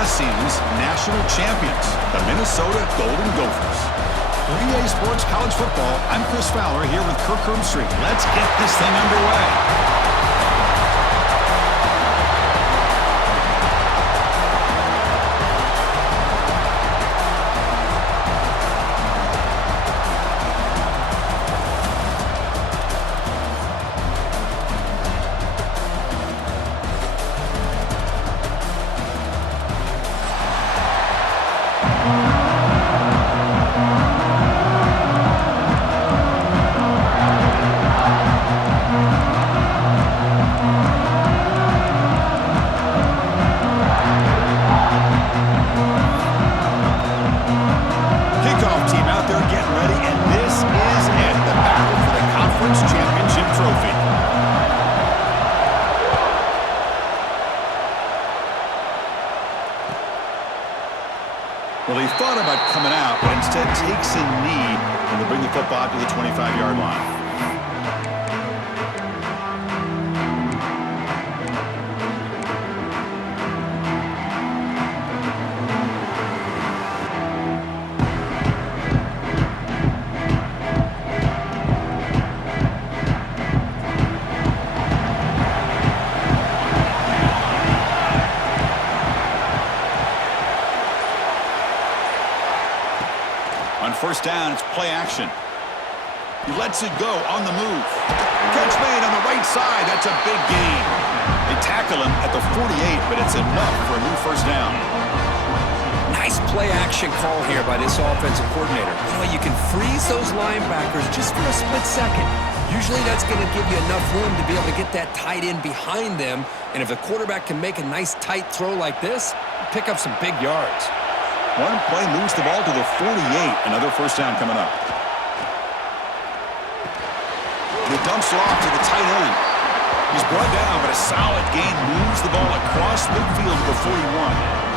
last season's national champions, the Minnesota Golden Gophers. For EA Sports College Football, I'm Chris Fowler here with Kirk Herbstreit. Let's get this thing underway. Well, he thought about coming out, but instead takes a knee and they bring the football out to the 25-yard line. On first down, it's play action. He lets it go on the move. Catch made on the right side. That's a big gain. They tackle him at the 48, but it's enough for a new first down. Nice play action call here by this offensive coordinator. You can freeze those linebackers just for a split second. Usually that's going to give you enough room to be able to get that tight end behind them. And if the quarterback can make a nice tight throw like this, pick up some big yards. One play moves the ball to the 48. Another first down coming up. And he dumps it off to the tight end. He's brought down, but a solid gain moves the ball across midfield to the 41.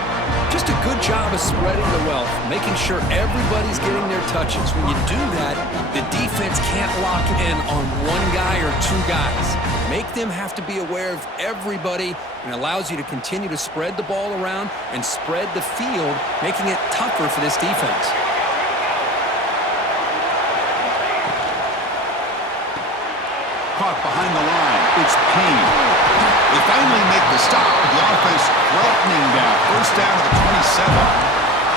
Just a good job of spreading the wealth, making sure everybody's getting their touches. When you do that, the defense can't lock in on one guy or two guys. Make them have to be aware of everybody, and allows you to continue to spread the ball around and spread the field, making it tougher for this defense. Caught behind the line. It's Payne. They finally make the stop. The offense threatening down. First down to the 27.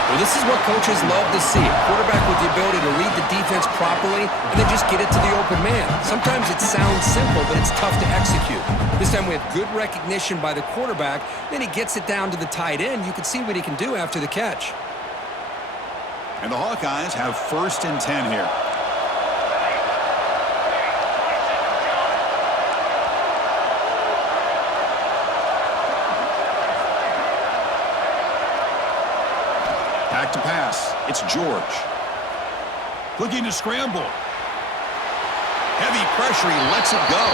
Well, this is what coaches love to see. A quarterback with the ability to read the defense properly and then just get it to the open man. Sometimes it sounds simple, but it's tough to execute. This time we have good recognition by the quarterback. Then he gets it down to the tight end. You can see what he can do after the catch. And the Hawkeyes have first and 10 here. Back to pass. It's George. Looking to scramble. Heavy pressure. He lets it go.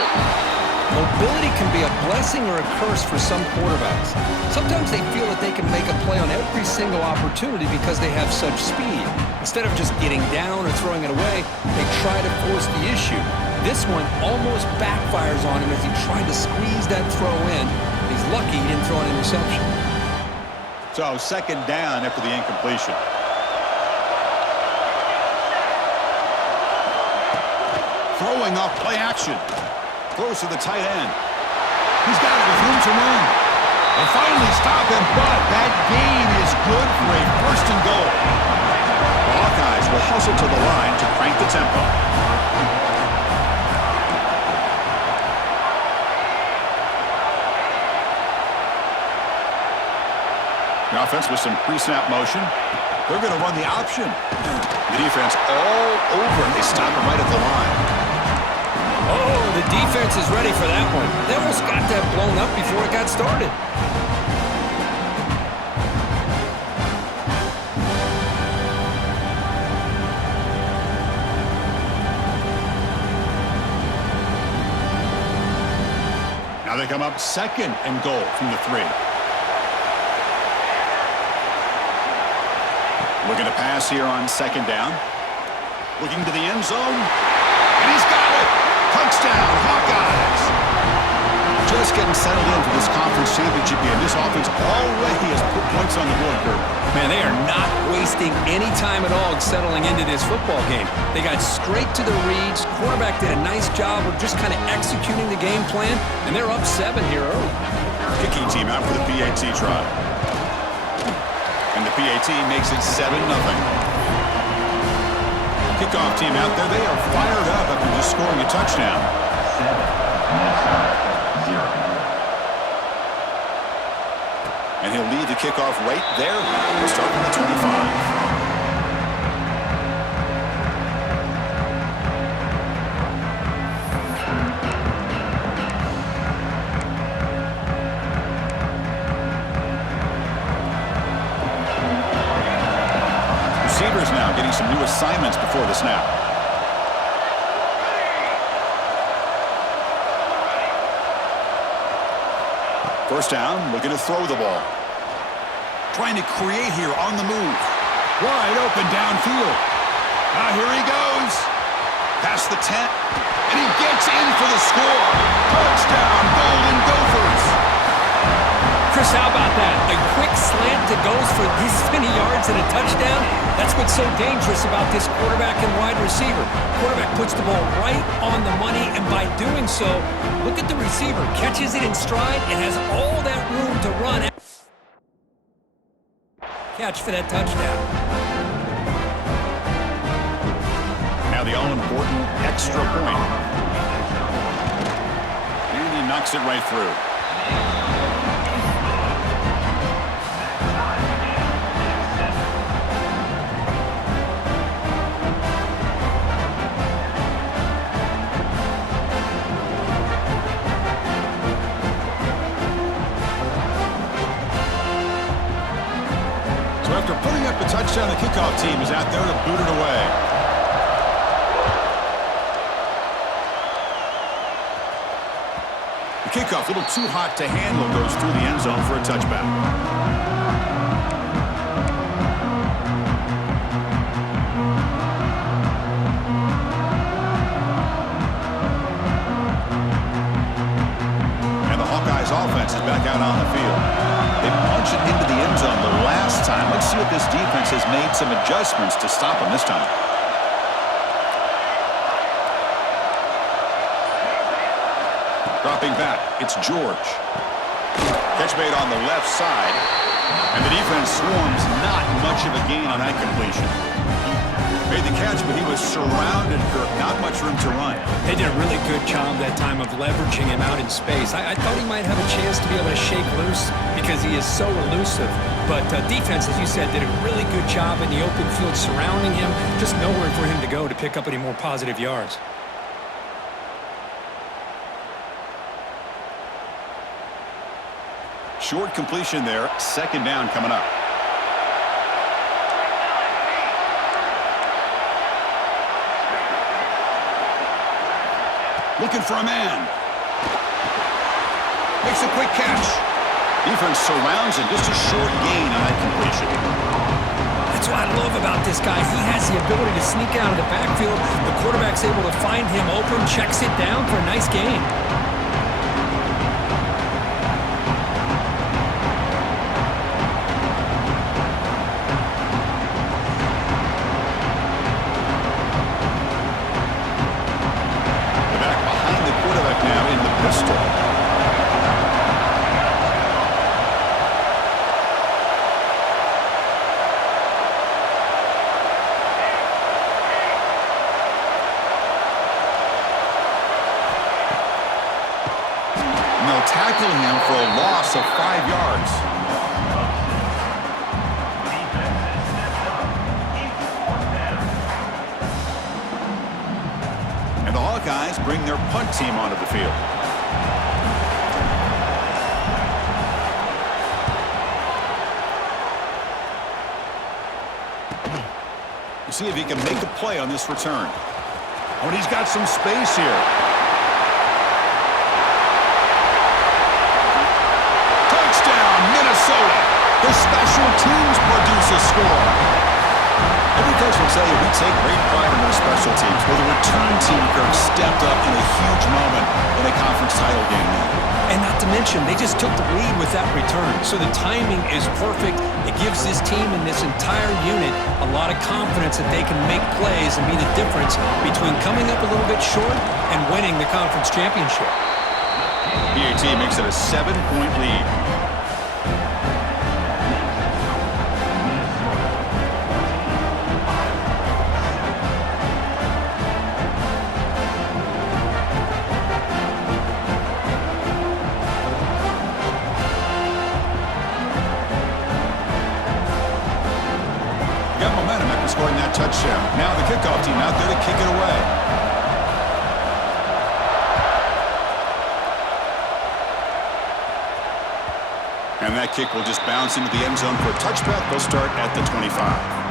Mobility can be a blessing or a curse for some quarterbacks. Sometimes they feel that they can make a play on every single opportunity because they have such speed. Instead of just getting down or throwing it away, they try to force the issue. This one almost backfires on him as he tried to squeeze that throw in. He's lucky he didn't throw an interception. So second down after the incompletion. Throwing off play action. Close to the tight end. He's got it with room to run. They finally stop him, but that gain is good for a first and goal. The Hawkeyes will hustle to the line to crank the tempo. The offense with some pre-snap motion. They're going to run the option. The defense all over, and they stop him right at the line. Oh, the defense is ready for that one. They almost got that blown up before it got started. Now they come up second and goal from the 3. Looking to pass here on second down. Looking to the end zone. And he's got it. Touchdown, Hawkeyes. just getting settled into this conference championship game. This offense already has put points on the board, Kurt. Man, they are not wasting any time at all settling into this football game. They got straight to the reads. Quarterback did a nice job of just kind of executing the game plan, and they're up 7 here early. Kicking team out for the PAT try. And the PAT makes it 7-0. Kickoff team out there. They are fired up after just scoring a touchdown. 7-0. And he'll lead the kickoff right there. We'll start from the 25. Receivers now getting some new assignments before the snap. First down, looking to throw the ball. Trying to create here on the move. Wide open downfield. Here he goes. Past the 10. And he gets in for the score. Touchdown, Golden Gophers. Chris, how about that? A quick slant that goes for this many yards and a touchdown. That's what's so dangerous about this quarterback and wide receiver. Quarterback puts the ball right on the money, and by doing so, look at the receiver. Catches it in stride and has all that room to run. Catch for that touchdown. Now the all-important extra point. And he knocks it right through. After putting up a touchdown, the kickoff team is out there to boot it away. The kickoff, a little too hot to handle, goes through the end zone for a touchback. And the Hawkeyes offense is back out on the field. They punch it into the end zone the last time. Let's see if this defense has made some adjustments to stop them this time. Dropping back, it's George. Catch made on the left side. And the defense swarms, not much of a gain on that completion. Made the catch, but he was surrounded, Kirk. Not much room to run. They did a really good job that time of leveraging him out in space. I thought he might have a chance to be able to shake loose because he is so elusive. But defense, as you said, did a really good job in the open field surrounding him. Just nowhere for him to go to pick up any more positive yards. Short completion there. Second down coming up. Looking for a man. Makes a quick catch. Defense surrounds it. Just a short gain on that completion. That's what I love about this guy. He has the ability to sneak out of the backfield. The quarterback's able to find him open, checks it down for a nice gain. Tackle him for a loss of 5 yards. And the Hawkeyes bring their punt team onto the field. We'll see if he can make a play on this return. Oh, and he's got some space here. Minnesota. The special teams produce a score. Every coach will tell you we take great pride in our special teams. Well, the return team, Kirk, stepped up in a huge moment in a conference title game now. And not to mention, they just took the lead with that return. So the timing is perfect. It gives this team and this entire unit a lot of confidence that they can make plays and be the difference between coming up a little bit short and winning the conference championship. PAT makes it a 7-point lead. Got momentum after scoring that touchdown. Now the kickoff team out there to kick it away. And that kick will just bounce into the end zone for a touchback. They'll start at the 25.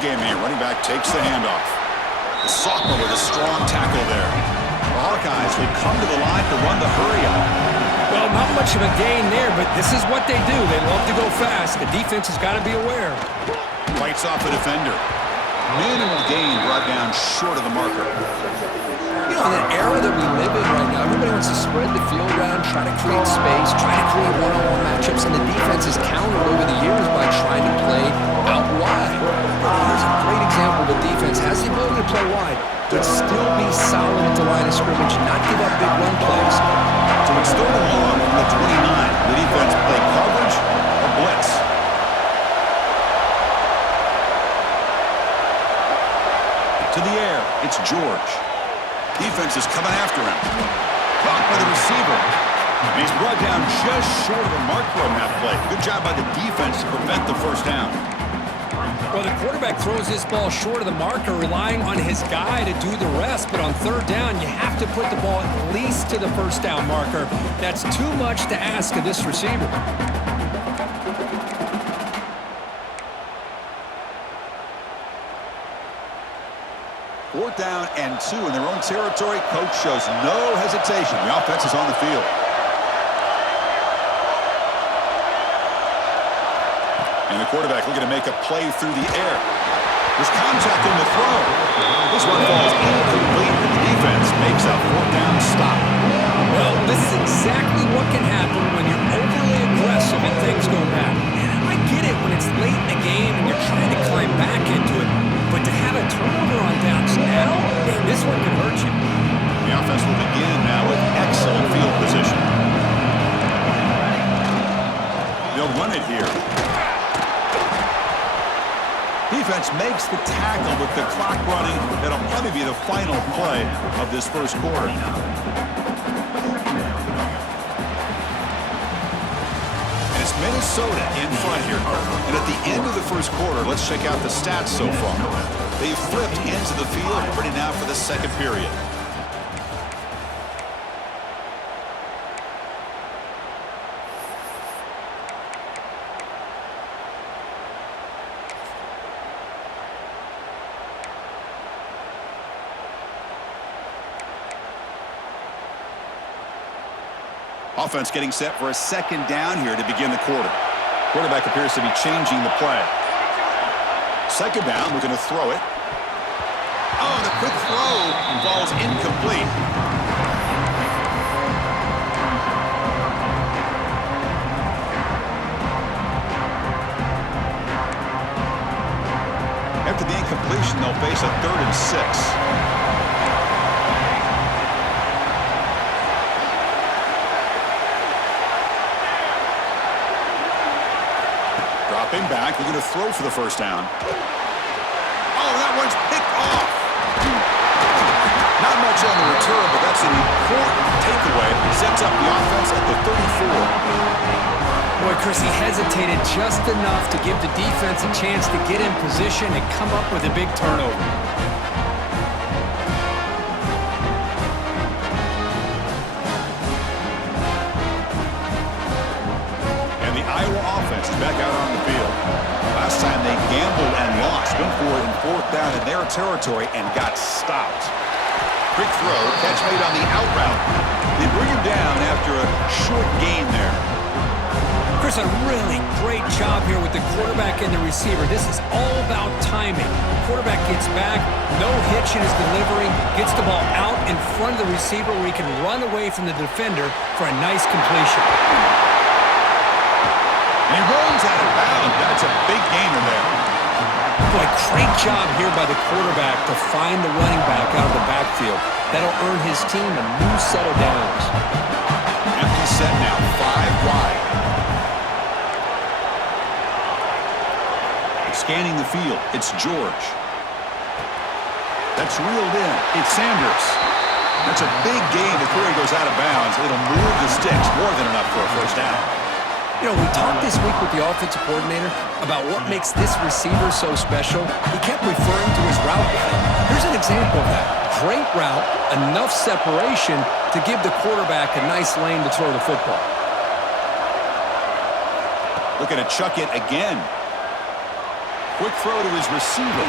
Game here. Running back takes the handoff. The sophomore with a strong tackle there. The Hawkeyes will come to the line to run the hurry-up. Well, not much of a gain there, but this is what they do. They love to go fast. The defense has got to be aware. Fights off a defender. Minimal gain brought down short of the marker. You know, in an era that we live in right now, everybody wants to spread the field around, try to create space, try to create one-on-one matchups, and the defense has countered over the years by trying to play out wide. Here's a great example of a defense has the ability to play wide, but still be solid at the line of scrimmage, not give up big run plays. So it's 3rd and long from the 29. The defense play coverage or blitz. To the air, it's George. Defense is coming after him. Caught by the receiver. And he's brought down just short of the marker on that play. Good job by the defense to prevent the first down. Well, the quarterback throws this ball short of the marker, relying on his guy to do the rest. But on 3rd down, you have to put the ball at least to the first down marker. That's too much to ask of this receiver. 4th down and 2 in their own territory. Coach shows no hesitation. The offense is on the field. And the quarterback looking to make a play through the air. There's contact on the throw. This one falls incomplete. The defense makes a 4th down stop. Well, this is exactly what can happen when you're overly aggressive and things go bad. And I get it when it's late in the game and you're trying to climb back into it. But to have a turnover on downs now, man, this one can hurt you. The offense will begin now with excellent field position. They'll run it here. Defense makes the tackle with the clock running. That'll probably be the final play of this first quarter. And it's Minnesota in front here. And at the end of the first quarter, let's check out the stats so far. They've flipped into the field, ready now for the second period. Offense getting set for a 2nd down here to begin the quarter. Quarterback appears to be changing the play. 2nd down, we're going to throw it. Oh, the quick throw falls incomplete. After the incompletion, they'll face a 3rd and 6. Dropping back, they're going to throw for the first down. Oh, that one's picked off. Not much on the return, but that's an important takeaway. Sets up the offense at the 34. Boy, Chris, he hesitated just enough to give the defense a chance to get in position and come up with a big turnover. for it in 4th down in their territory and got stopped. Quick throw, catch made on the out route. They bring him down after a short gain there. Chris, a really great job here with the quarterback and the receiver. This is all about timing. Quarterback gets back, no hitch in his delivery, gets the ball out in front of the receiver where he can run away from the defender for a nice completion. And he runs out of bounds. That's a big gainer there. Boy, great job here by the quarterback to find the running back out of the backfield. That'll earn his team a new set of downs. Empty set now, 5 wide. Scanning the field, it's George. That's reeled in. It's Sanders. That's a big gain before he goes out of bounds. It'll move the sticks, more than enough for a first down. You know, we talked this week with the offensive coordinator about what makes this receiver so special. He kept referring to his route running. Here's an example of that. Great route, enough separation to give the quarterback a nice lane to throw the football. Looking to chuck it again. Quick throw to his receiver.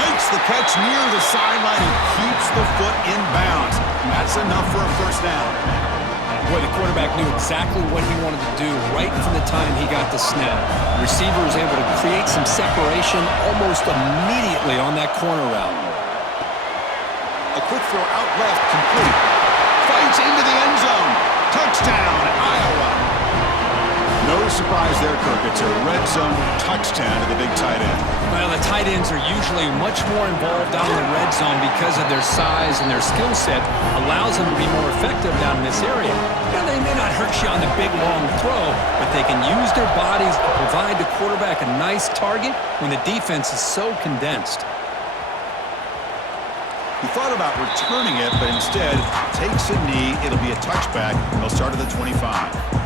Makes the catch near the sideline and keeps the foot in bounds. That's enough for a first down. Boy, the quarterback knew exactly what he wanted to do right from the time he got the snap. The receiver was able to create some separation almost immediately on that corner route. A quick throw out left, complete. Fights into the end zone. Touchdown, Iowa. No surprise there, Kirk. It's a red zone touchdown to the big tight end. Well, the tight ends are usually much more involved down in the red zone because of their size and their skill set allows them to be more effective down in this area. Now, they may not hurt you on the big, long throw, but they can use their bodies to provide the quarterback a nice target when the defense is so condensed. He thought about returning it, but instead takes a knee. It'll be a touchback. They'll start at the 25.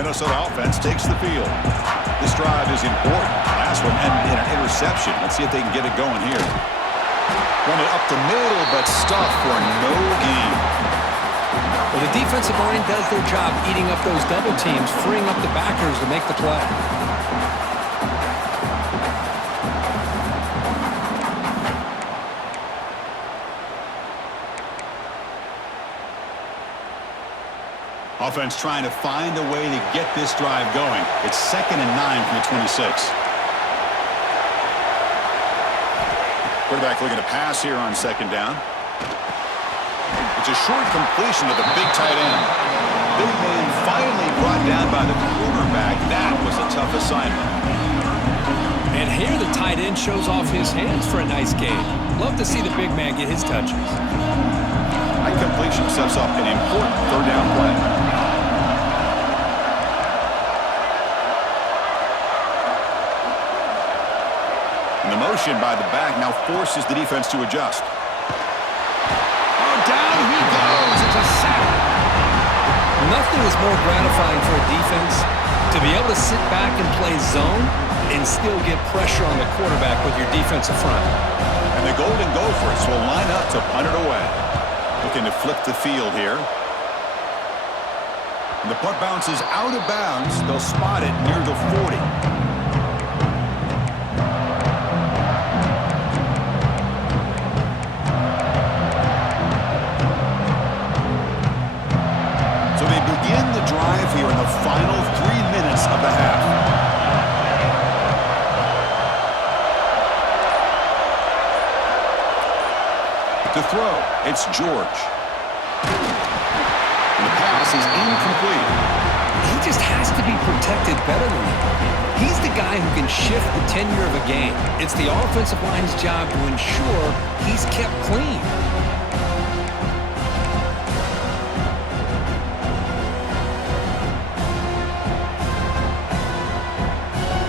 Minnesota offense takes the field. This drive is important. Last one ended in an interception. Let's see if they can get it going here. Run it up the middle, but stuffed for no gain. Well, the defensive line does their job eating up those double teams, freeing up the backers to make the play. Offense trying to find a way to get this drive going. It's 2nd and 9 from the 26. Quarterback looking to pass here on 2nd down. It's a short completion to the big tight end. Big man finally brought down by the quarterback. That was a tough assignment. And here the tight end shows off his hands for a nice game. Love to see the big man get his touches. That completion sets up an important 3rd down play. And the motion by the back now forces the defense to adjust. Oh, down he goes. It's a sack. Nothing is more gratifying for a defense to be able to sit back and play zone and still get pressure on the quarterback with your defensive front. And the Golden Gophers will line up to punt it away. Looking to flip the field here. And the punt bounces out of bounds. They'll spot it near the 40. So they begin the drive here in the final 3 minutes of the half. To throw, it's George. And the pass is incomplete. He just has to be protected better than that. He's the guy who can shift the tenure of a game. It's the offensive line's job to ensure he's kept clean.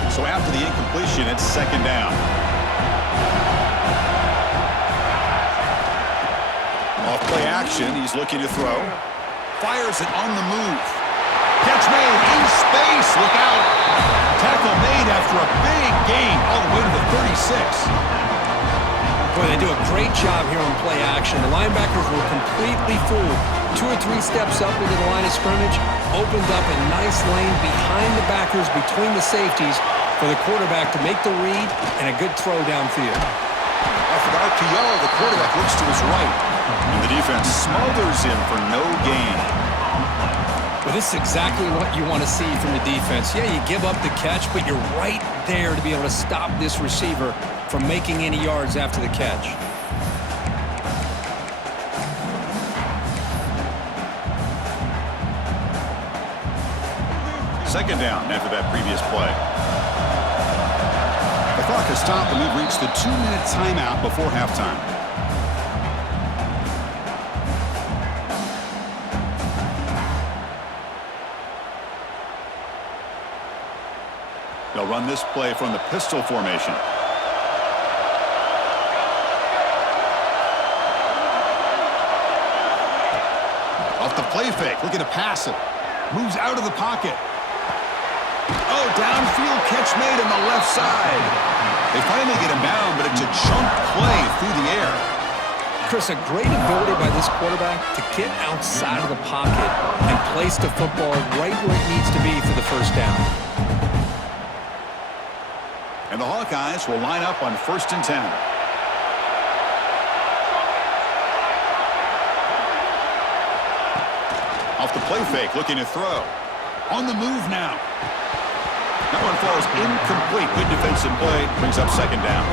So after the incompletion, it's 2nd down. Off-play action, he's looking to throw. Fires it on the move. Catch made in space, look out. Tackle made after a big gain all the way to the 36. But Boy, they do a great job here on play action. The linebackers were completely fooled. 2 or 3 steps up into the line of scrimmage, opened up a nice lane behind the backers, between the safeties, for the quarterback to make the read and a good throw downfield. Off of RPO, the quarterback looks to his right, and the defense smothers him for no gain. Well, this is exactly what you want to see from the defense. Yeah, you give up the catch, but you're right there to be able to stop this receiver from making any yards after the catch. Second down after that previous play. The clock has stopped, and we've reached the 2-minute timeout before halftime. They'll run this play from the pistol formation. Off the play fake, looking to pass it. Moves out of the pocket. Oh, downfield catch made on the left side. They finally get him down, but it's a chunk play through the air. Chris, a great ability by this quarterback to get outside of the pocket and place the football right where it needs to be for the first down. And the Hawkeyes will line up on 1st and 10. Off the play fake, looking to throw. On the move now. That one falls incomplete. Good defensive play. Brings up 2nd down.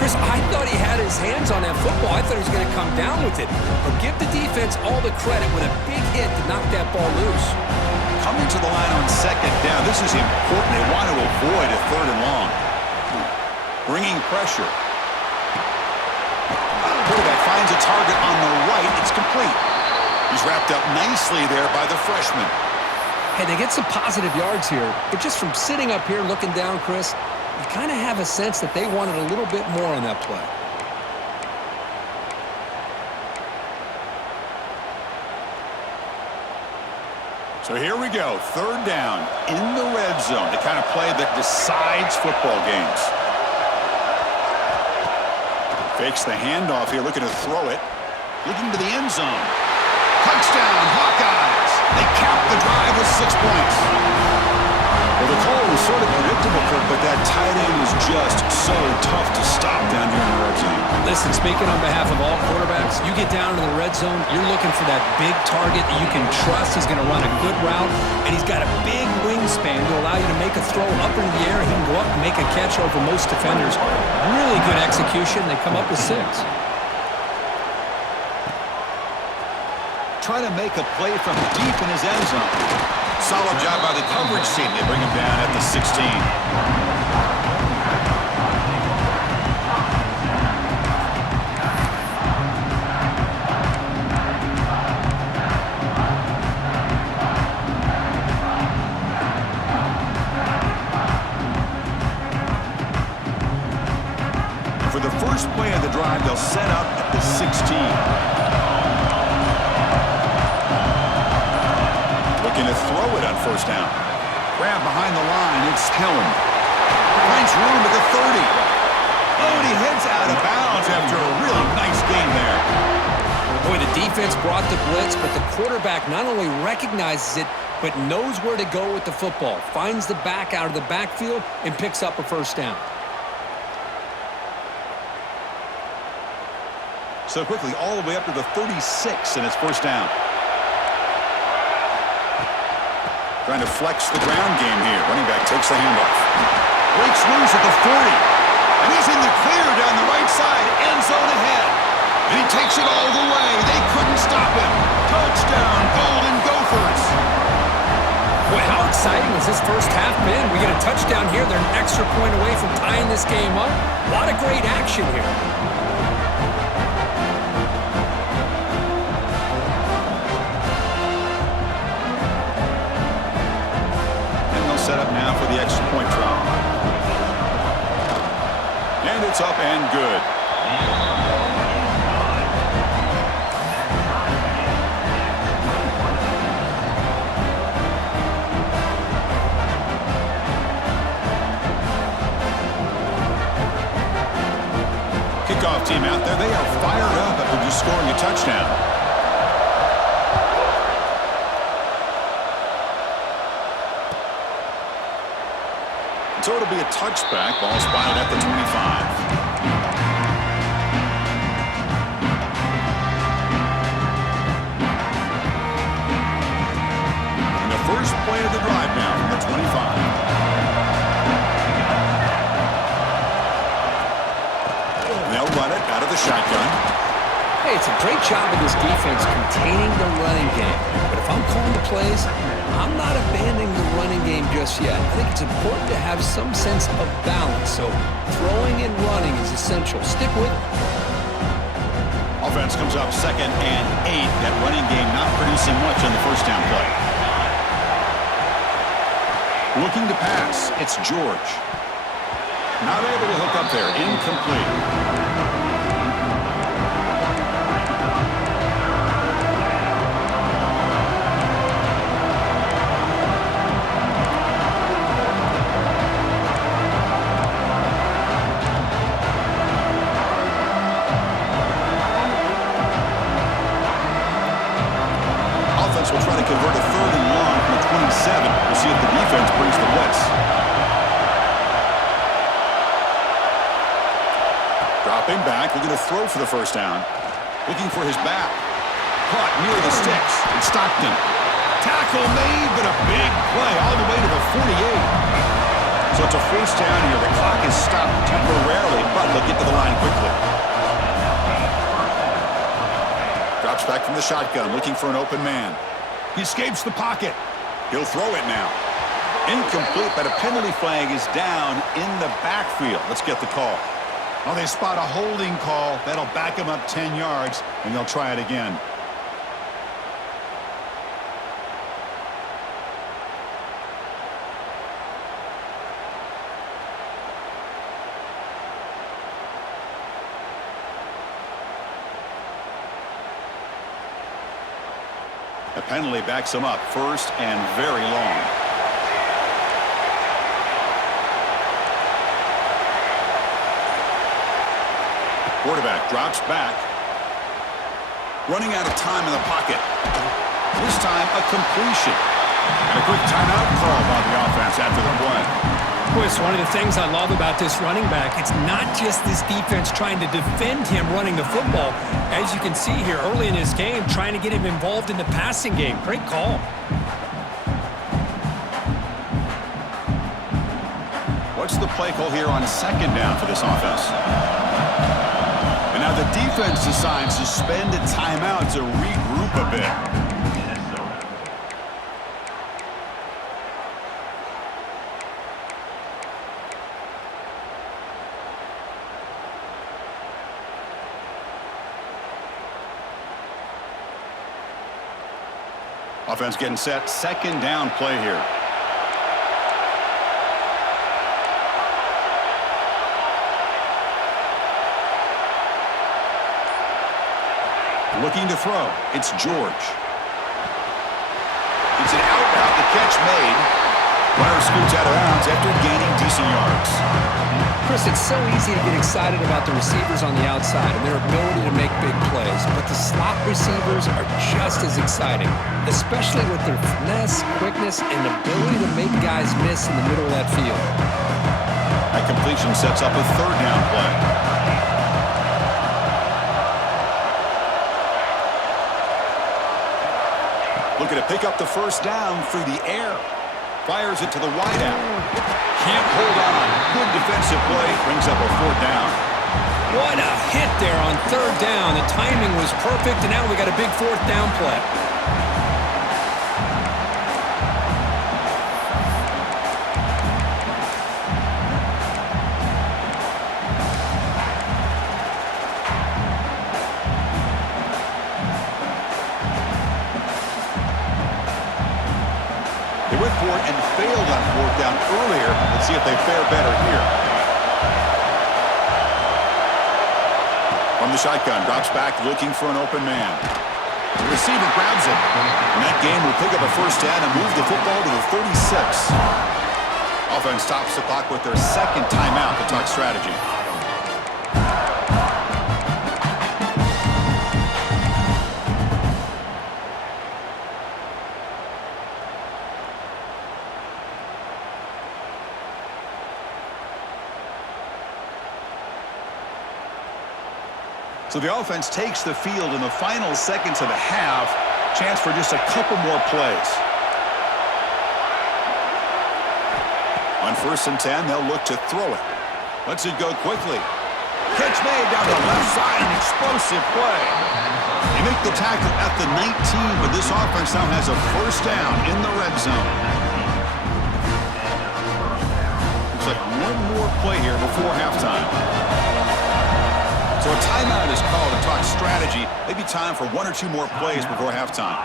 Chris, I thought he had his hands on that football. I thought he was going to come down with it. But give the defense all the credit with a big hit to knock that ball loose. Coming to the line on 2nd down. This is important. They want to avoid a 3rd and long. Bringing pressure. Quarterback finds a target on the right. It's complete. He's wrapped up nicely there by the freshman. Hey, they get some positive yards here, but just from sitting up here looking down, Chris, you kind of have a sense that they wanted a little bit more on that play. So here we go, 3rd down in the red zone, the kind of play that decides football games. Fakes the handoff here, looking to throw it. Looking to the end zone. Touchdown, Hawkeyes! They cap the drive with 6 points. Well, the call was sort of predictable, Kirk, but that tight end is just so tough to stop down here in the red zone. Listen, speaking on behalf of all quarterbacks, you get down to the red zone, you're looking for that big target that you can trust. He's going to run a good route, and he's got a big wingspan to allow you to make a throw up into the air. He can go up and make a catch over most defenders. Really good execution. They come up with 6. Try to make a play from deep in his end zone. Solid job by the coverage team. They bring him down at the 16. For the first play of the drive, they'll set up at the 16. Looking to throw it on 1st down. Grab behind the line. It's Helm. Finds room at the 30. Oh, and he heads out of bounds after a really nice game there. Boy, the defense brought the blitz, but the quarterback not only recognizes it, but knows where to go with the football. Finds the back out of the backfield and picks up a 1st down. So quickly, all the way up to the 36, and it's 1st down. Trying to flex the ground game here. Running back takes the handoff. Breaks loose at the 40. And he's in the clear down the right side. End zone ahead. And he takes it all the way. They couldn't stop him. Touchdown, Golden Gophers. Boy, how exciting has this first half been? We get a touchdown here. They're an extra point away from tying this game up. A lot of great action here. Set up now for the extra point try. And it's up and good. Kickoff team scoring a touchdown. So it'll be a touchback. Ball spotted at the 25. First play of the drive now from the 25. They'll run it out of the shotgun. Hey, it's a great job of this defense containing the running game. But if I'm calling the plays, I'm not abandoning the running game just yet. I think it's important to have some sense of balance. So throwing and running is essential. Stick with it. Offense comes up 2nd and 8. That running game not producing much on the first down play. Looking to pass, it's George. Not able to hook up there, incomplete. Offense will try to convert a 3rd and long from the 27. We'll see if the defense brings the blitz. Dropping back, looking to throw for the first down. Looking for his back. Caught near the sticks. It's Stockton. Tackle made, but a big play all the way to the 48. So it's a first down here. The clock is stopped temporarily, but they'll get to the line quickly. Drops back from the shotgun, looking for an open man. He escapes the pocket. He'll throw it now. Incomplete, but a penalty flag is down in the backfield. Let's get the call. Oh, they spot a holding call. That'll back him up 10 yards, and they'll try it again. A penalty backs him up 1st and very long. Quarterback drops back. Running out of time in the pocket. This time a completion. And a quick timeout call by the offense after the play. Boy, it's one of the things I love about this running back. It's not just this defense trying to defend him running the football. As you can see here early in his game, trying to get him involved in the passing game. Great call. What's the play call here on 2nd down for this offense? And now the defense decides to spend a timeout to regroup a bit. Offense getting set. 2nd down play here. Looking to throw. It's George. It's an out route. The catch made. Runner scoots out of bounds after gaining decent yards. Chris, it's so easy to get excited about the receivers on the outside and their ability to make big plays, but the slot receivers are just as exciting, especially with their finesse, quickness, and ability to make guys miss in the middle of that field. That completion sets up a 3rd down play. Looking to pick up the first down through the air. Fires it to the wideout. Can't hold on. Good defensive play. Brings up a 4th down. What a hit there on 3rd down. The timing was perfect, and now we got a big 4th down play. They went for it and failed on 4th down earlier. Let's see if they fare better here. From the shotgun, drops back looking for an open man. The receiver grabs it. And that game will pick up a first down and move the football to the 36. Offense stops the clock with their 2nd timeout to talk strategy. So the offense takes the field in the final seconds of the half. Chance for just a couple more plays. On 1st and 10, they'll look to throw it. Lets it go quickly. Catch made down the left side. An explosive play. They make the tackle at the 19, but this offense now has a 1st down in the red zone. Looks like one more play here before halftime. So a timeout is called to talk strategy. Maybe time for 1 or 2 more plays before halftime.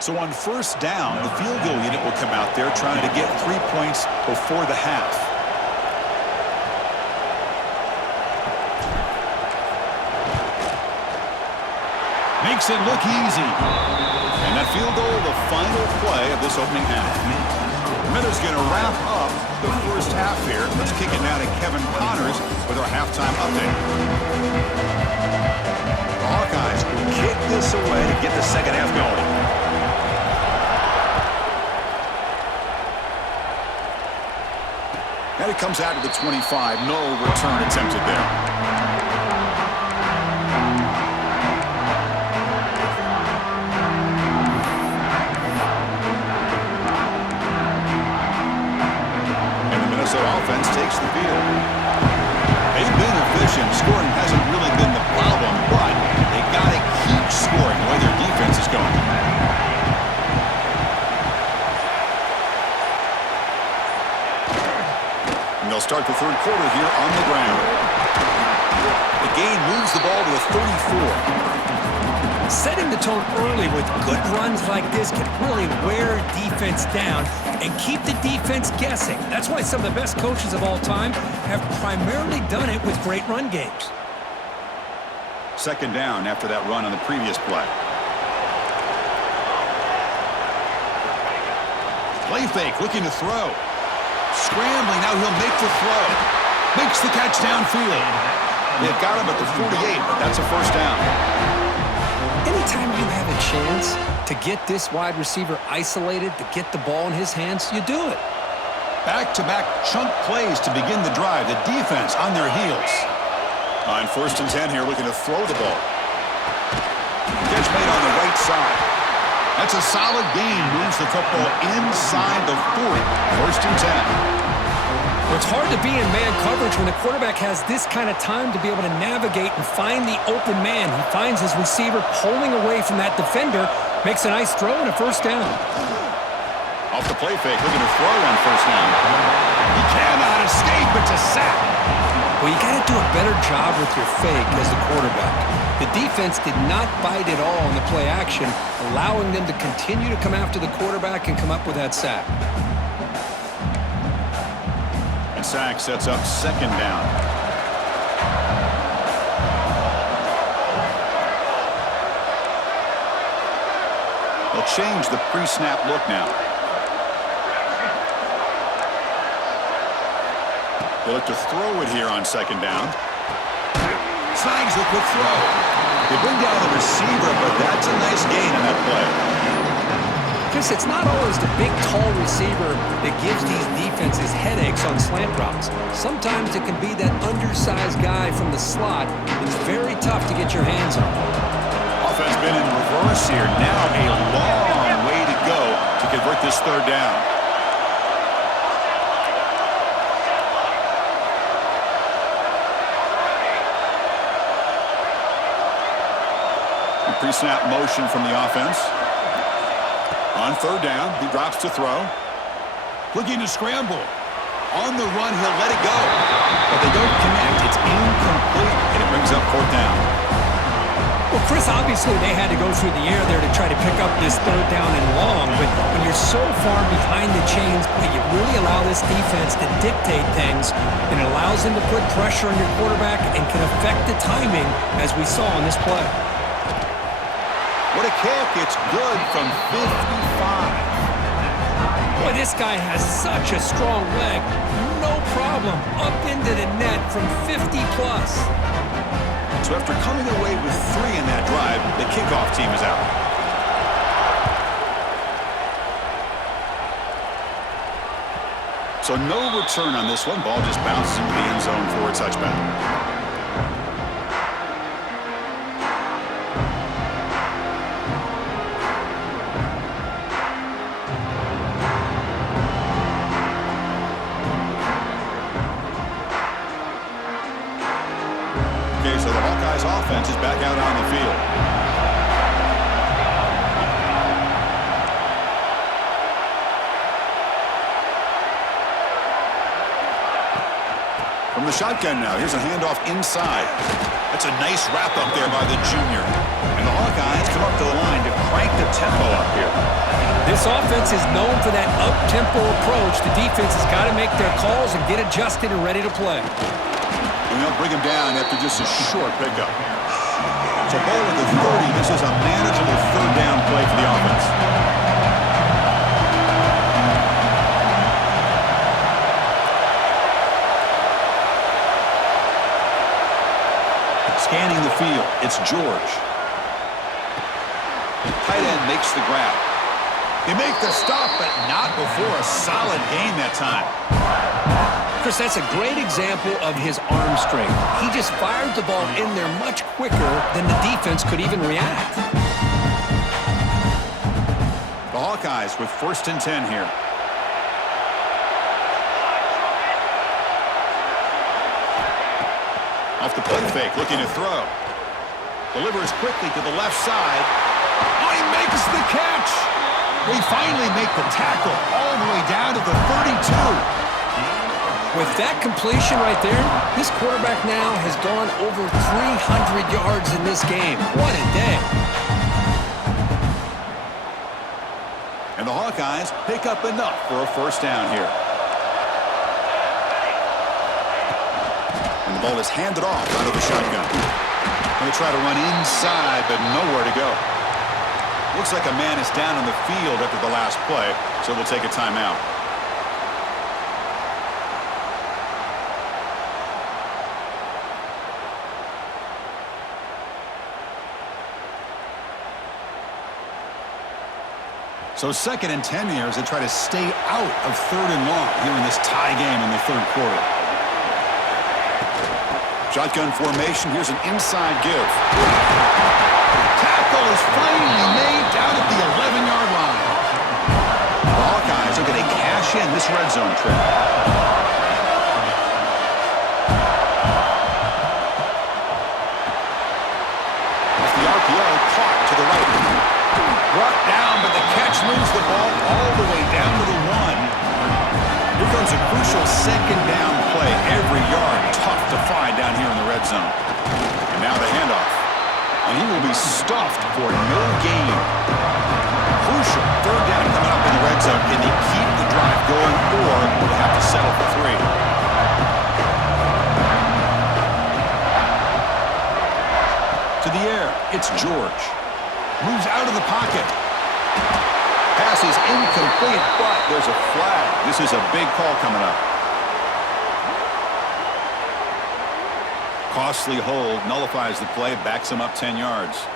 So on 1st down, the field goal unit will come out there trying to get 3 points before the half. Makes it look easy. And that field goal, the final play of this opening half. Miller's going to wrap up the 1st half here. Let's kick it now to Kevin Connors with our halftime update. The Hawkeyes will kick this away to get the 2nd half going. And it comes out to the 25. No return attempted there. Offense takes the field. They've been efficient. Scoring hasn't really been the problem, but they got to keep scoring the way their defense is going. And they'll start the 3rd quarter here on the ground. The gain moves the ball to the 34. Setting the tone early with good runs like this can really wear defense down and keep the defense guessing. That's why some of the best coaches of all time have primarily done it with great run games. 2nd down after that run on the previous play. Play fake, looking to throw. Scrambling, now he'll make the throw. Makes the catch downfield. They've got him at the 48, but that's a 1st down. Anytime you have a chance to get this wide receiver isolated, to get the ball in his hands, you do it. Back-to-back chunk plays to begin the drive. The defense on their heels. On 1st and 10 here, looking to throw the ball. Catch made on the right side. That's a solid gain. Moves the football inside the 40. 1st and 10. Well, it's hard to be in man coverage when the quarterback has this kind of time to be able to navigate and find the open man. He finds his receiver pulling away from that defender, makes a nice throw and a 1st down. Off the play fake, looking to throw on 1st down. He cannot escape. It's a sack. Well, you got to do a better job with your fake as the quarterback. The defense did not bite at all on the play action, allowing them to continue to come after the quarterback and come up with that sack. And sack sets up 2nd down. They'll change the pre-snap look now. They look to throw it here on 2nd down. Snags the quick throw. They bring down the receiver, but that's a nice gain on that play. Chris, it's not always the big, tall receiver that gives these defenses headaches on slant routes. Sometimes it can be that undersized guy from the slot that's very tough to get your hands on. Offense been in reverse here. Now a long way to go to convert this 3rd down. Pre-snap motion from the offense. On 3rd down, he drops to throw. Looking to scramble. On the run, he'll let it go. But they don't connect. It's incomplete, and it brings up 4th down. Well, Chris, obviously they had to go through the air there to try to pick up this 3rd down and long, but when you're so far behind the chains, you really allow this defense to dictate things, and it allows them to put pressure on your quarterback and can affect the timing, as we saw on this play. What a kick. It's good from 55. Boy, this guy has such a strong leg. No problem. Up into the net from 50-plus. So after coming away with 3 in that drive, the kickoff team is out. So no return on this one. Ball just bounces into the end zone for a touchback. Okay, so the Hawkeyes offense is back out on the field. From the shotgun now, here's a handoff inside. That's a nice wrap up there by the junior. And the Hawkeyes come up to the line to crank the tempo up here. This offense is known for that up-tempo approach. The defense has got to make their calls and get adjusted and ready to play. And they'll bring him down after just a short pickup. So ball at the 30. This is a manageable third down play for the offense. Scanning the field, it's George. Tight end makes the grab. They make the stop, but not before a solid gain that time. Chris, that's a great example of his arm strength. He just fired the ball in there much quicker than the defense could even react. The Hawkeyes with 1st and 10 here. Off the play fake, looking to throw. Delivers quickly to the left side. Oh, he makes the catch! They finally make the tackle all the way down to the 32. With that completion right there, this quarterback now has gone over 300 yards in this game. What a day. And the Hawkeyes pick up enough for a 1st down here. And the ball is handed off out of the shotgun. Going to try to run inside, but nowhere to go. Looks like a man is down on the field after the last play, so we'll take a timeout. So 2nd and 10 here as they try to stay out of 3rd and long here in this tie game in the 3rd quarter. Shotgun formation. Here's an inside give. Tackle is finally made down at the 11-yard line. The Hawkeyes are going to cash in this red zone trip. Off the RPO, caught to the right. Brought down, but the catch moves the ball all the way down to the 1. Here comes a crucial 2nd down play. Every yard tough to find down here in the red zone. And now the handoff. And he will be stuffed for no gain. Crucial 3rd down coming up in the red zone. Can they keep the drive going, or will they have to settle for 3? To the air, it's George. Moves out of the pocket. Pass is incomplete, but there's a flag. This is a big call coming up. Costly hold, nullifies the play, backs him up 10 yards.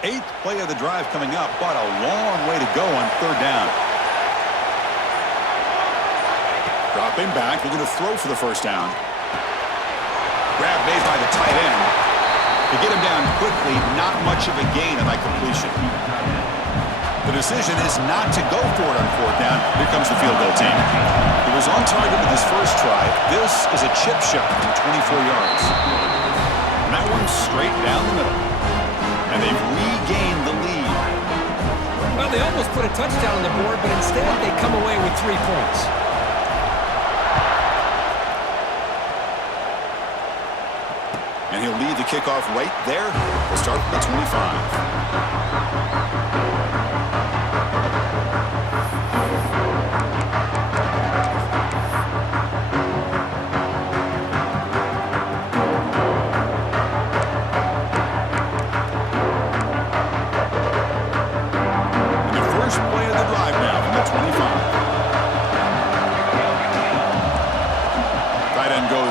Eighth play of the drive coming up, but a long way to go on 3rd down. Dropping back, looking to throw for the 1st down. Grab made by the tight end. To get him down quickly, not much of a gain on that completion. The decision is not to go for it on 4th down. Here comes the field goal team. He was on target with his first try. This is a chip shot from 24 yards. And that one's straight down the middle. And they've regained the lead. Well, they almost put a touchdown on the board, but instead they come away with 3 points. And he'll lead the kickoff right there. We'll start at the 25.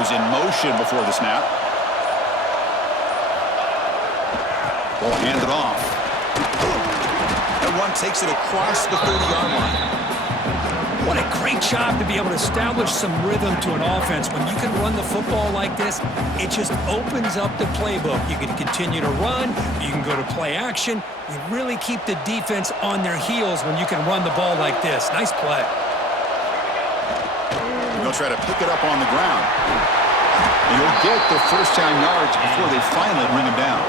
is in motion before the snap. Ball handed off. And one takes it across the 30-yard line. What a great job to be able to establish some rhythm to an offense. When you can run the football like this, it just opens up the playbook. You can continue to run. You can go to play action. You really keep the defense on their heels when you can run the ball like this. Nice play. And they'll try to pick it up on the ground. And he'll get the first down yards before they finally bring him down.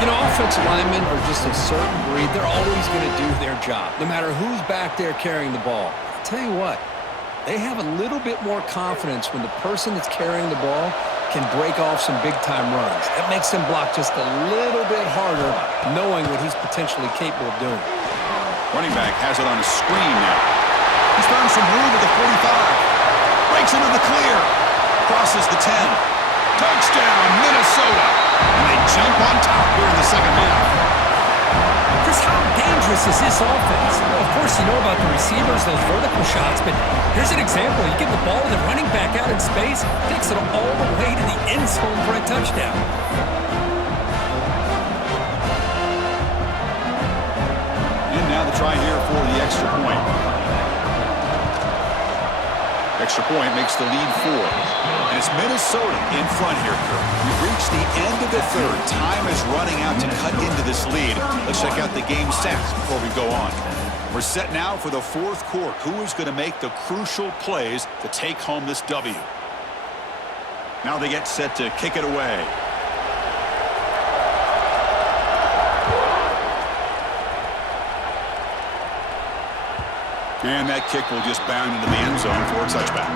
You know, offensive linemen are just a certain breed. They're always going to do their job, no matter who's back there carrying the ball. I'll tell you what, they have a little bit more confidence when the person that's carrying the ball can break off some big-time runs. That makes them block just a little bit harder, knowing what he's potentially capable of doing. Running back has it on a screen now. He's found some room at the 45. Breaks into the clear. Crosses the 10. Touchdown, Minnesota. And they jump on top here in the second half. Chris, how dangerous is this offense? Of course, you know about the receivers, those vertical shots, but here's an example. You get the ball to the running back out in space, takes it all the way to the end zone for a touchdown. And now the try here for the extra point. Extra point makes the lead 4. And it's Minnesota in front here, Kirk. We've reached the end of the third. Time is running out to cut into this lead. Let's check out the game stats before we go on. We're set now for the fourth quarter. Who is going to make the crucial plays to take home this W? Now they get set to kick it away. And that kick will just bound into the end zone for a touchback.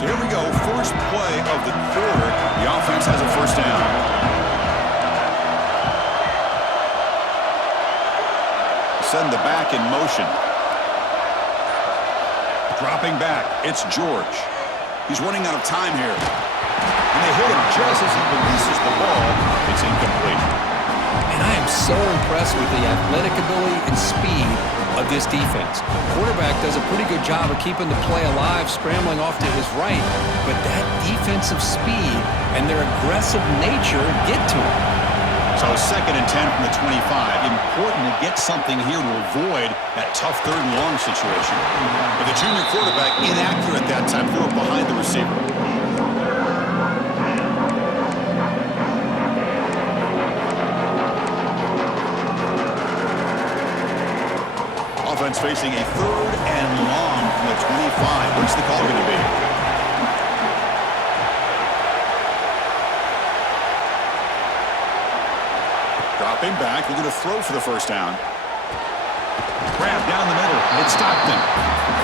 So here we go, first play of the quarter. The offense has a first down. Send the back in motion. Dropping back, it's George. He's running out of time here. And they hit him just as he releases the ball. It's incomplete. And I am so impressed with the athletic ability and speed of this defense. Quarterback does a pretty good job of keeping the play alive, scrambling off to his right. But that defensive speed and their aggressive nature get to him. So 2nd and 10 from the 25. Important to get something here to avoid that tough 3rd and long situation. But the junior quarterback inaccurate that time, threw it behind the receiver. Offense facing a 3rd and long from the 25. What's the call going to be? Dropping back, looking to throw for the first down. Grab down the middle. It's Stockton.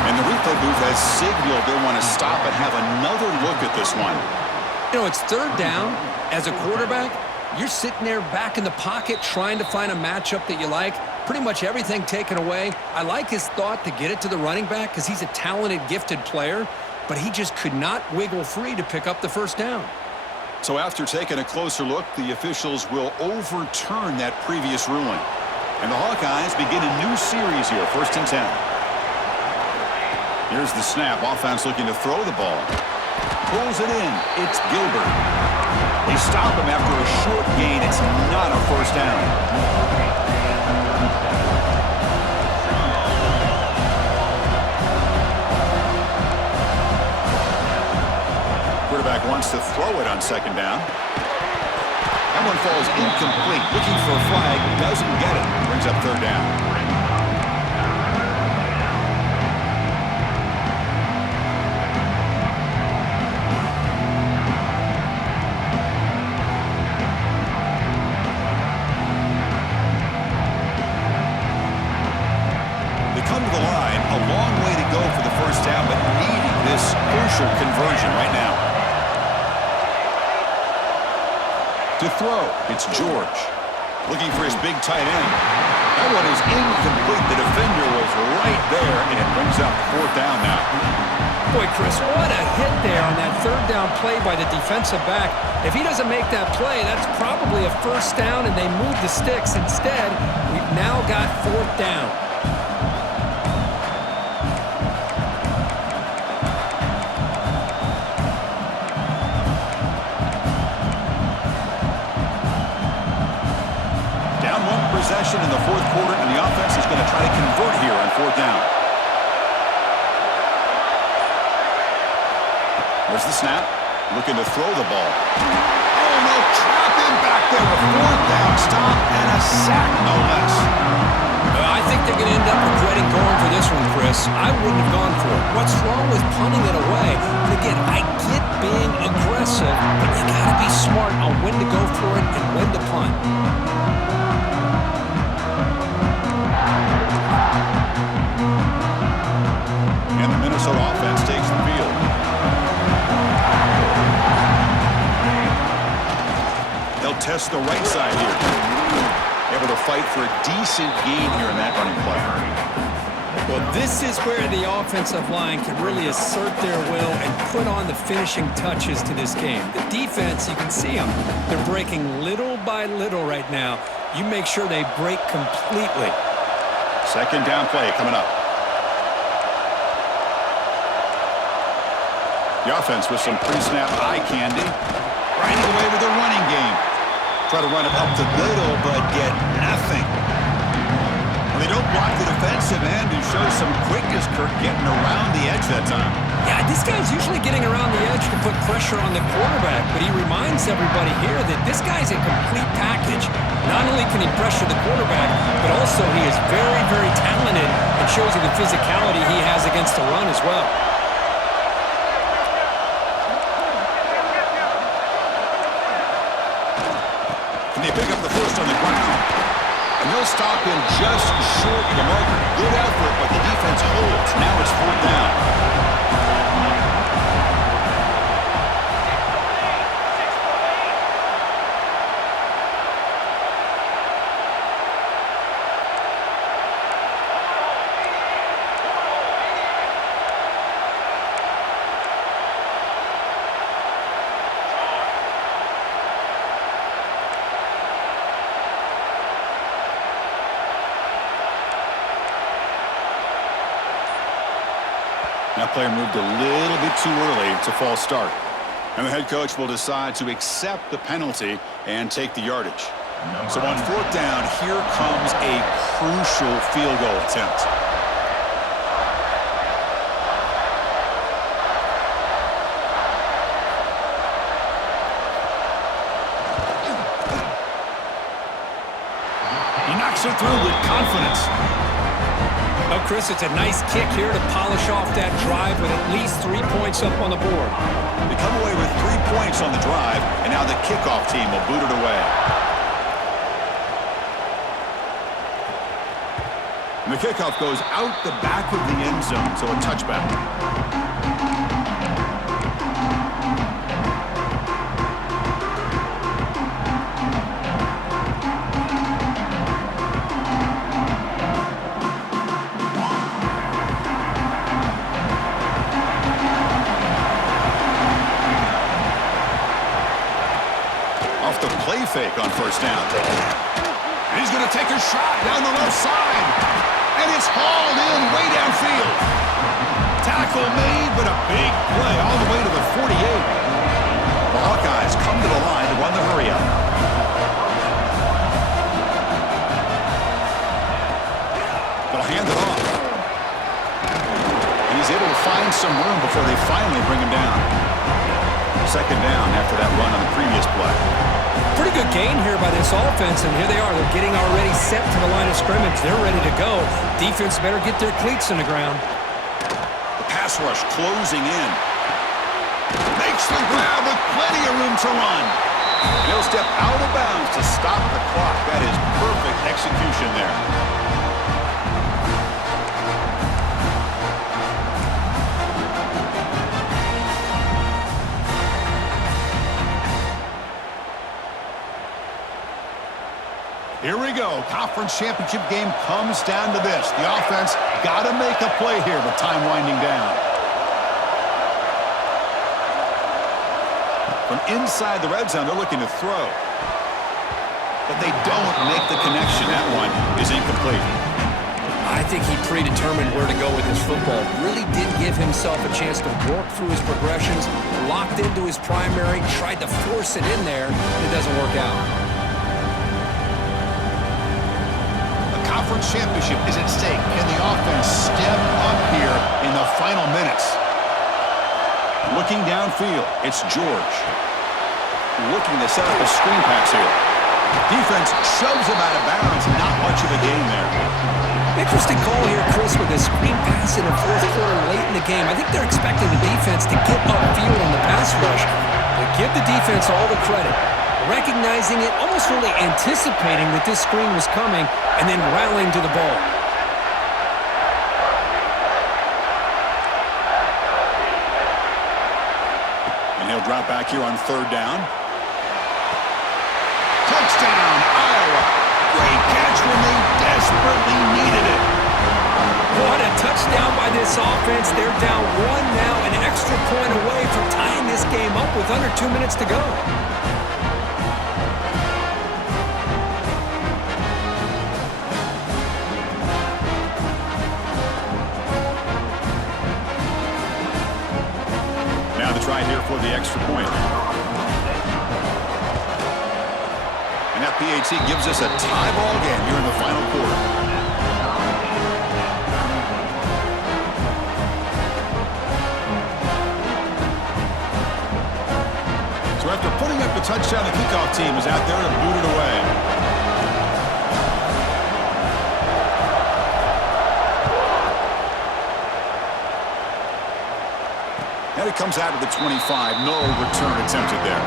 And the replay booth has signaled they want to stop and have another look at this one. You know, it's 3rd down. As a quarterback, you're sitting there back in the pocket trying to find a matchup that you like. Pretty much everything taken away. I like his thought to get it to the running back because he's a talented, gifted player, but he just could not wiggle free to pick up the first down. So after taking a closer look, the officials will overturn that previous ruling. And the Hawkeyes begin a new series here, 1st and 10. Here's the snap. Offense looking to throw the ball. Pulls it in. It's Gilbert. They stop him after a short gain. It's not a first down. Quarterback wants to throw it on 2nd down. That one falls incomplete. Looking for a flag. Doesn't get it. Brings up 3rd down. They come to the line. A long way to go for the first down, but needing this crucial conversion right now. To throw, it's George. Looking for his big tight end. That one is incomplete. The defender was right there, and it brings up 4th down now. Boy, Chris, what a hit there on that third down play by the defensive back. If he doesn't make that play, that's probably a first down, and they move the sticks. Instead, we've now got fourth down. Down one possession in the fourth quarter, and the offense is going to try to convert here on fourth down. There's the snap. Looking to throw the ball. Oh, no. Trap him back there. A fourth down stop and a sack, no less. I think they're going to end up regretting going for this one, Chris. I wouldn't have gone for it. What's wrong with punting it away? And again, I get being aggressive, but you got to be smart on when to go for it and when to punt. And the Minnesota offense takes the field. They'll test the right side here. Able to fight for a decent gain here in that running play. Well, this is where the offensive line can really assert their will and put on the finishing touches to this game. The defense, you can see them. They're breaking little by little right now. You make sure they break completely. Second down play coming up. The offense with some pre-snap eye candy. Grinding away with the running game. Try to run it up the middle, but get nothing. Well, they don't block the defensive end, who shows some quickness, Kirk, getting around the edge that time. Yeah, this guy's usually getting around the edge to put pressure on the quarterback, but he reminds everybody here that this guy's a complete package. Not only can he pressure the quarterback, but also he is very, very talented and shows you the physicality he has against the run as well. And they pick up the first on the ground. And they'll stop him just short of the marker. Good effort, but the defense holds. Now it's fourth down. That play moved a little bit too early. It's a false start. And the head coach will decide to accept the penalty and take the yardage. So on fourth down, here comes a crucial field goal attempt. He knocks it through with confidence. Oh, Chris, it's a nice kick here to polish off that drive with at least 3 points up on the board. They come away with 3 points on the drive, and now the kickoff team will boot it away. And the kickoff goes out the back of the end zone, so a touchback. The play fake on first down. And he's going to take a shot down the left side. And it's hauled in way downfield. Tackle made, but a big play all the way to the 48. The Hawkeyes come to the line to run the hurry up. They'll hand it off. And he's able to find some room before they finally bring him down. Second down after that run on the previous play. Pretty good gain here by this offense, and here they are. They're getting already set to the line of scrimmage. They're ready to go. Defense better get their cleats in the ground. The pass rush closing in. Makes the grab with plenty of room to run. He'll step out of bounds to stop the clock. That is perfect execution there. Here we go. Conference championship game comes down to this. The offense got to make a play here with time winding down. inside the red zone. They're looking to throw. But they don't make the connection. That one is incomplete. I think he predetermined where to go with his football. Really did give himself a chance to work through his progressions, locked into his primary, tried to force it in there, and it doesn't work out. A conference championship is at stake. Can the offense step up here in the final minutes? Looking downfield, it's George. Looking to set up a screen pass here. Defense shoves him out of bounds. Not much of a gain there. Interesting call here, Chris, with a screen pass in the fourth quarter late in the game. I think they're expecting the defense to get upfield on the pass rush. But give the defense all the credit. Recognizing it, almost really anticipating that this screen was coming, and then rallying to the ball. And he'll drop back here on third down. Touchdown, Iowa. Great catch when they desperately needed it. What a touchdown by this offense. They're down one now, an extra point away from tying this game up with under 2 minutes to go. Now the try here for the extra point. And that PAT gives us a tie ball game here in the final quarter. So after putting up the touchdown, the kickoff team is out there to boot it away. And it comes out of the 25. No return attempted there.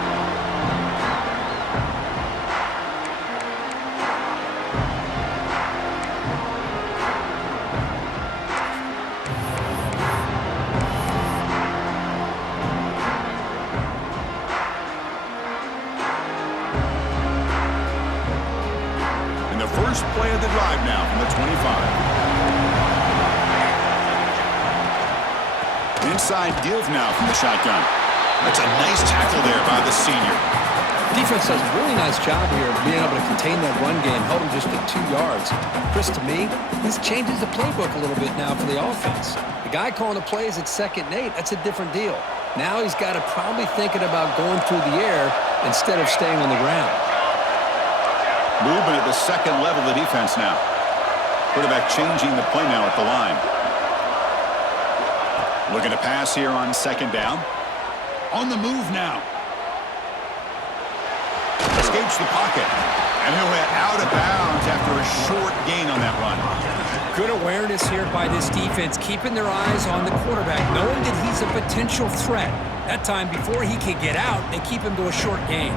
First play of the drive now from the 25. Inside deals now from the shotgun. That's a nice tackle there by the senior. Defense does a really nice job here of being able to contain that run game, held him just at 2 yards. Chris, to me, this changes the playbook a little bit now for the offense. The guy calling the plays at 2nd and 8, that's a different deal. Now he's got to probably thinking about going through the air instead of staying on the ground. Movement at the second level of the defense now. Quarterback changing the play now at the line. Looking to pass here on 2nd down. On the move now. Escapes the pocket. And he went out of bounds after a short gain on that run. Good awareness here by this defense, keeping their eyes on the quarterback, knowing that he's a potential threat. That time, before he can get out, they keep him to a short gain.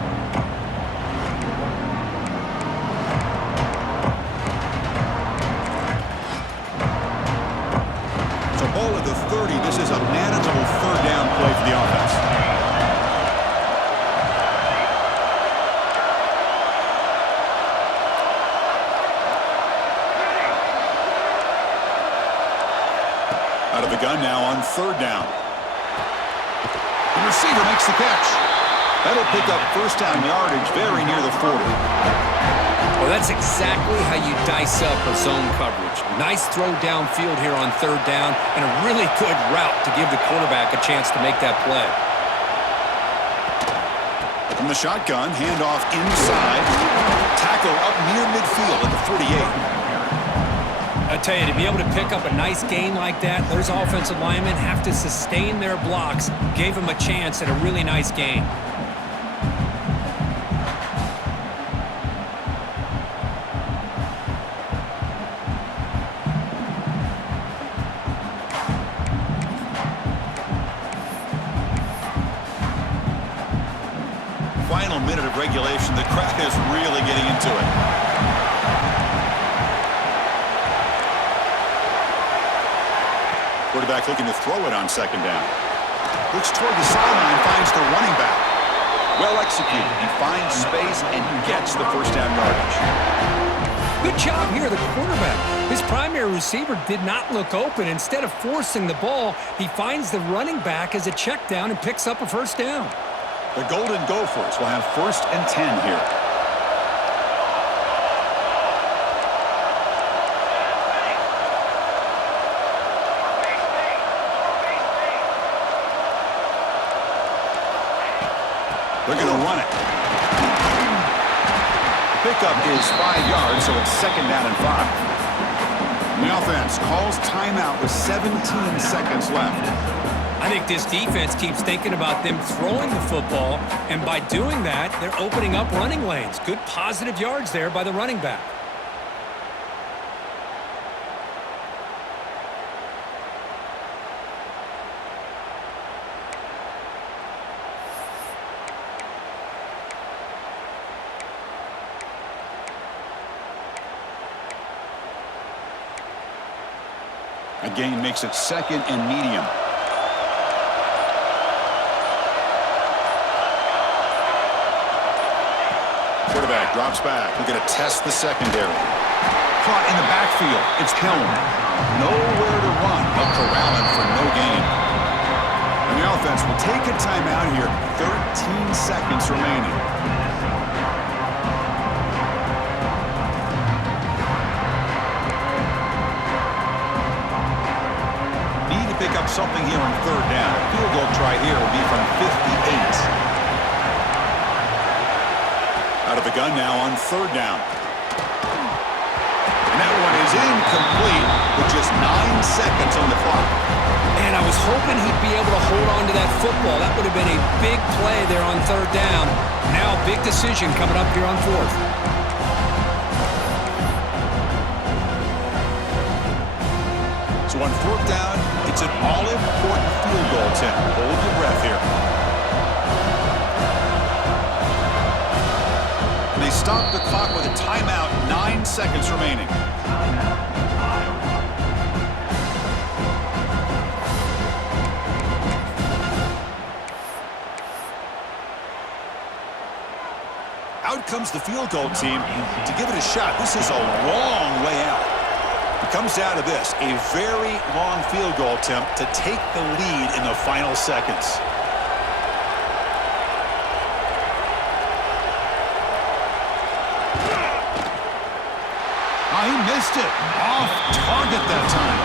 Ball at the 30. This is a manageable 3rd down play for the offense. Out of the gun now on 3rd down. The receiver makes the catch. That'll pick up 1st down yardage very near the 40. Well, that's exactly how you dice up a zone coverage. Nice throw downfield here on 3rd down, and a really good route to give the quarterback a chance to make that play. From the shotgun, handoff inside. Tackle up near midfield at the 48. I tell you, to be able to pick up a nice gain like that, those offensive linemen have to sustain their blocks. Gave them a chance at a really nice gain. Final minute of regulation. The crowd is really getting into it. Quarterback looking to throw it on 2nd down. Looks toward the sideline, finds the running back. Well executed. He finds space and gets the 1st down yardage. Good job here, the quarterback. His primary receiver did not look open. Instead of forcing the ball, he finds the running back as a check down and picks up a 1st down. The Golden Gophers will have 1st and 10 here. They're going to run it. Pickup is 5 yards, so it's 2nd down and 5. The offense calls timeout with 17 seconds left. I think this defense keeps thinking about them throwing the football, and by doing that, they're opening up running lanes. Good positive yards there by the running back. A gain makes it 2nd and medium. Quarterback drops back. We're going to test the secondary. Caught in the backfield. It's Helm. Nowhere to run. They'll corral him for no gain. And the offense will take a timeout here. 13 seconds remaining. Need to pick up something here on 3rd down. Field goal try here will be from 58. Out of the gun now on 3rd down. And that one is incomplete with just 9 seconds on the clock. And I was hoping he'd be able to hold on to that football. That would have been a big play there on 3rd down. Now a big decision coming up here on 4th. So on 4th down, it's an all-important field goal attempt. Hold your breath here. They stop the clock with a timeout, 9 seconds remaining. Out comes the field goal team to give it a shot. This is a long way out. It comes down to this, a very long field goal attempt to take the lead in the final seconds. He missed it. Off target that time.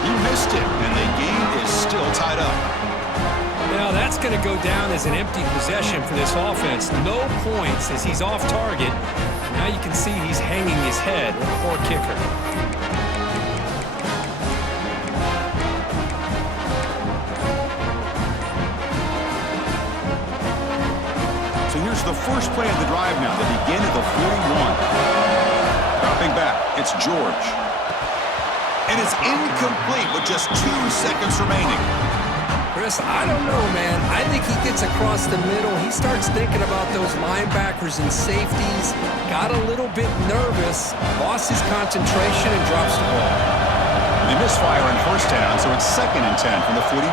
He missed it, and the game is still tied up. Now that's going to go down as an empty possession for this offense. No points as he's off target. Now you can see he's hanging his head. Poor kicker. So here's the first play of the drive now. They begin at the 41. Dropping back, it's George. And it's incomplete with just 2 seconds remaining. Chris, I don't know, man. I think he gets across the middle. He starts thinking about those linebackers and safeties. Got a little bit nervous, lost his concentration, and drops the ball. They misfire on 1st down, so it's 2nd and 10 from the 41.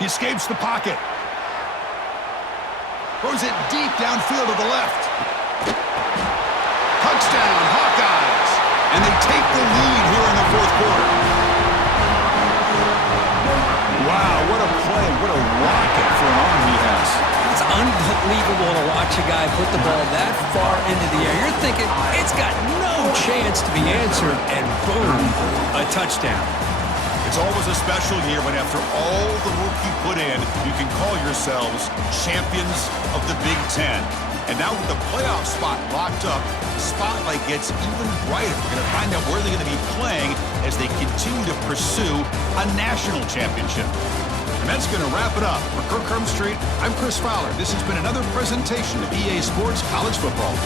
He escapes the pocket. Throws it deep downfield to the left. Touchdown, Hawkeyes! And they take the lead here in the 4th quarter. Wow, what a play. What a rocket for an arm he has. It's unbelievable to watch a guy put the ball that far into the air. You're thinking, it's got no chance to be answered, and boom, a touchdown. It's always a special year when after all the work you put in, you can call yourselves champions of the Big Ten. And now with the playoff spot locked up, the spotlight gets even brighter. We're going to find out where they're going to be playing as they continue to pursue a national championship. And that's going to wrap it up. For Kirk Street, I'm Chris Fowler. This has been another presentation of EA Sports College Football.